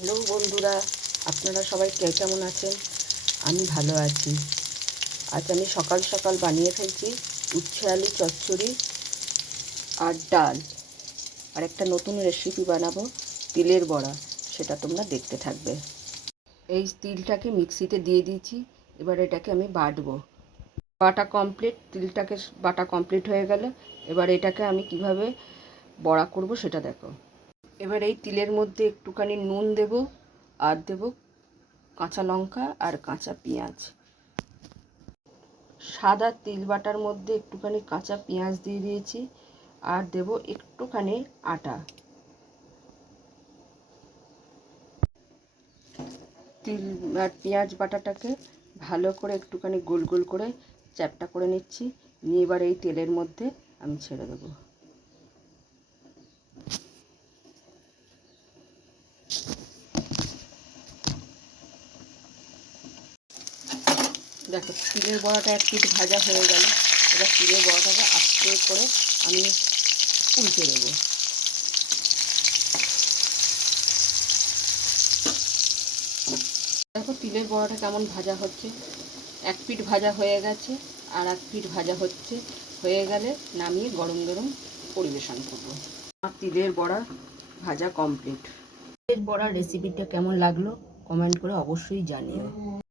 Hello বন্ধুরা, আপনারা সবাই কে কেমন আছেন? আমি ভালো আছি। আজ আমি সকাল সকাল বানিয়ে ফেলছি উচ্ছে আলু চচ্চড়ি আর ডাল। আর একটা নতুন রেসিপি বানাবো তিলের বড়া, সেটা তোমরা দেখতে থাকবে। এই তিলটাকে মিক্সিতে দিয়ে দিয়েছি, এবার এটাকে আমি বাটবো। বাটা কমপ্লিট তিলটাকে বাটা কমপ্লিট হয়ে গেল। এবার এটাকে আমি কীভাবে বড়া করব সেটা দেখো। এবার এই তিলের মধ্যে একটুখানি নুন দেব, আর দেব কাঁচা লঙ্কা আর কাঁচা পেঁয়াজ। সাদা তিল বাটার মধ্যে একটুখানি কাঁচা পেঁয়াজ দিয়ে দিয়েছি, আর দেব একটুখানি আটা। তিল আর পেঁয়াজ বাটাটাকে ভালো করে একটুখানি গোল গোল করে চ্যাপটা করে নিচ্ছি, নিয়ে এবার এই তেলের মধ্যে আমি ছেড়ে দেবো। দেখো, তিলের বড়াটা এক পিঠ ভাজা হয়ে গেল। এবার তিলের বড়াটাকে আস্তে করে আমি উল্টে দেবো। দেখো, তিলের বড়াটা কেমন ভাজা হচ্ছে। এক পিঠ ভাজা হয়ে গেছে, আর এক পিঠ ভাজা হচ্ছে, হয়ে গেলে নামিয়ে গরম গরম পরিবেশন করব। আর তিলের বড়া ভাজা কমপ্লিট তিলের বড়ার রেসিপিটা কেমন লাগল? কমেন্ট করে অবশ্যই জানিও।